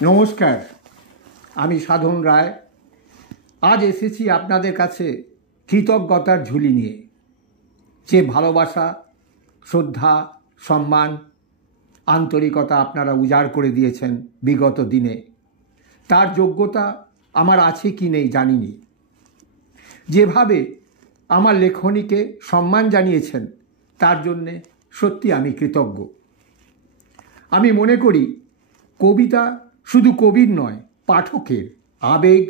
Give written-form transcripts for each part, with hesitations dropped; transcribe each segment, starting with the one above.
নমস্কার, আমি সাধন রায়। আজ এসেছি আপনাদের কাছে কৃতজ্ঞতার ঝুলি নিয়ে। যে ভালোবাসা, শ্রদ্ধা, সম্মান, আন্তরিকতা আপনারা উজাড় করে দিয়েছেন বিগত দিনে, তার যোগ্যতা আমার আছে কি নেই জানিনি। যেভাবে আমার লেখনীকে সম্মান জানিয়েছেন তার জন্যে সত্যি আমি কৃতজ্ঞ। আমি মনে করি কবিতা শুধু কবির নয়, পাঠকের আবেগ,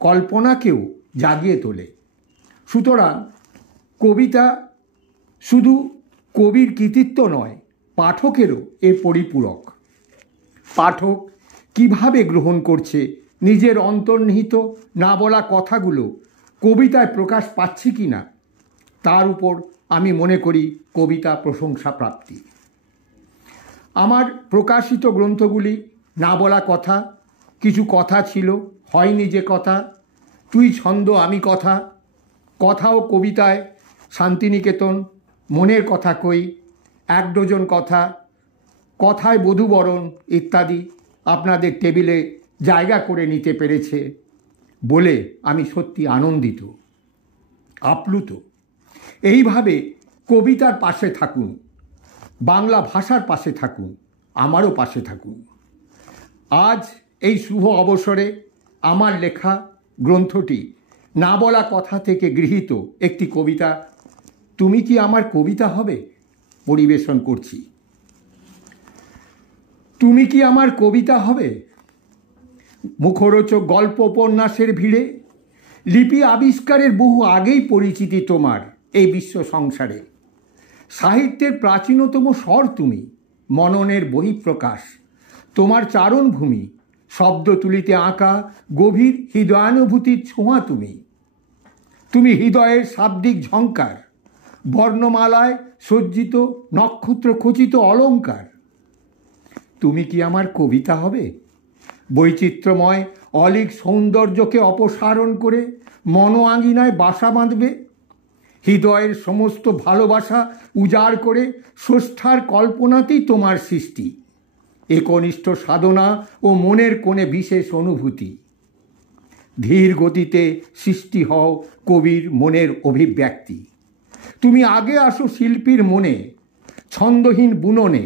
কল্পনাকেও জাগিয়ে তোলে। সুতরাং কবিতা শুধু কবির কৃতিত্ব নয়, পাঠকেরও এর পরিপূরক। পাঠক কিভাবে গ্রহণ করছে, নিজের অন্তর্নিহিত না বলা কথাগুলো কবিতায় প্রকাশ পাচ্ছে কি না, তার উপর আমি মনে করি কবিতা প্রশংসা প্রাপ্তি। আমার প্রকাশিত গ্রন্থগুলি না বলা কথা, কিছু কথা ছিল, হয়নি যে কথা, তুই ছন্দ আমি কথা, কথা ও কবিতায় শান্তিনিকেতন, মনের কথা কই, এক ডজন কথা, কথায় বধূবরণ ইত্যাদি আপনাদের টেবিলে জায়গা করে নিতে পেরেছে বলে আমি সত্যি আনন্দিত, আপ্লুত। এইভাবে কবিতার পাশে থাকুন, বাংলা ভাষার পাশে থাকুন, আমারও পাশে থাকুন। আজ এই শুভ অবসরে আমার লেখা গ্রন্থটি না বলা কথা থেকে গৃহীত একটি কবিতা তুমি কি আমার কবিতা হবে পরিবেশন করছি। তুমি কি আমার কবিতা হবে? মুখরোচক গল্প উপন্যাসের ভিড়ে লিপি আবিষ্কারের বহু আগেই পরিচিতি তোমার এই বিশ্ব সংসারে। সাহিত্যের প্রাচীনতম স্বর তুমি, মননের বহিঃপ্রকাশ তোমার চারণভূমি, শব্দ তুলিতে আঁকা গভীর হৃদয়ানুভূতির ছোঁয়া তুমি। তুমি হৃদয়ের শাব্দিক ঝঙ্কার, বর্ণমালায় সজ্জিত নক্ষত্র খচিত অলঙ্কার। তুমি কি আমার কবিতা হবে? বৈচিত্র্যময় অলিক সৌন্দর্যকে অপসারণ করে মন আঙিনায় বাসা বাঁধবে। হৃদয়ের সমস্ত ভালোবাসা উজাড় করে স্রষ্টার কল্পনাতেই তোমার সৃষ্টি। একনিষ্ঠ সাধনা ও মনের কোণে বিশেষ অনুভূতি। ধীর গতিতে সৃষ্টি হও কবির মনের অভিব্যক্তি। তুমি আগে আসো শিল্পীর মনে, ছন্দহীন বুননে,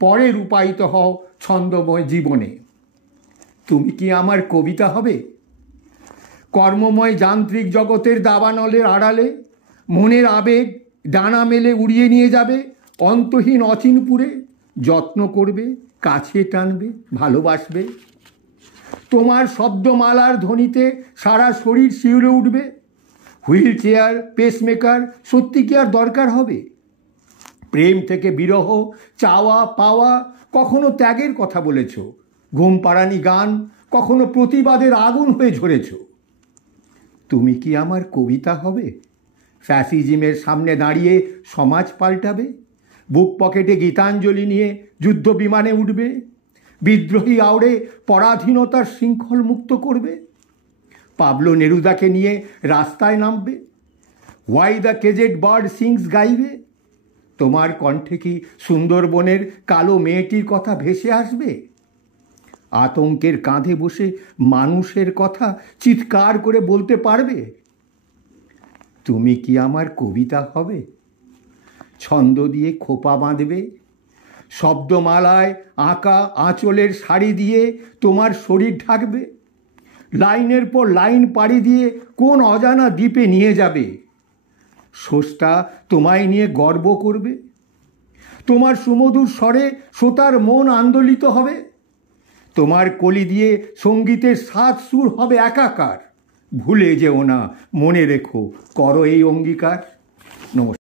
পরে রূপায়িত হও ছন্দময় জীবনে। তুমি কি আমার কবিতা হবে? কর্মময় যান্ত্রিক জগতের দাবানলের আড়ালে মনের আবেগ ডানা মেলে উড়িয়ে নিয়ে যাবে অন্তহীন অচিনপুরে। যত্ন করবে, কাছে টানবে, ভালোবাসবে। তোমার শব্দমালার ধ্বনিতে সারা শরীর শিউরে উঠবে। হুইল চেয়ার, পেসমেকার সত্যি কি আর দরকার হবে? প্রেম থেকে বিরহ, চাওয়া পাওয়া, কখনো ত্যাগের কথা বলেছ। ঘুম পাড়ানি গান কখনো প্রতিবাদের আগুন হয়ে ঝরেছ। তুমি কি আমার কবিতা হবে? ফ্যাসিজমের সামনে দাঁড়িয়ে সমাজ পাল্টাবে। বুক পকেটে গীতাঞ্জলি নিয়ে যুদ্ধ বিমানে উঠবে। বিদ্রোহী আওড়ে পরাধীনতার শৃঙ্খল মুক্ত করবে। পাবলো নেরুদাকে নিয়ে রাস্তায় নামবে। Why the caged bird sings গাইবে। তোমার কণ্ঠে কি সুন্দরবনের কালো মেয়েটির কথা ভেসে আসবে? আতঙ্কের কাঁধে বসে মানুষের কথা চিৎকার করে বলতে পারবে? তুমি কি আমার কবিতা হবে? ছন্দ দিয়ে খোপা বাঁধবে। শব্দমালায় আঁকা আঁচলের শাড়ি দিয়ে তোমার শরীর ঢাকবে। লাইনের পর লাইন পাড়ি দিয়ে কোন অজানা দ্বীপে নিয়ে যাবে। স্রষ্টা তোমায় নিয়ে গর্ব করবে। তোমার সুমধুর স্বরে শ্রোতার মন আন্দোলিত হবে। তোমার কলি দিয়ে সঙ্গীতের সাত সুর হবে একাকার। ভুলে যেও না, মনে রেখো, করো এই অঙ্গীকার। নমস্কার।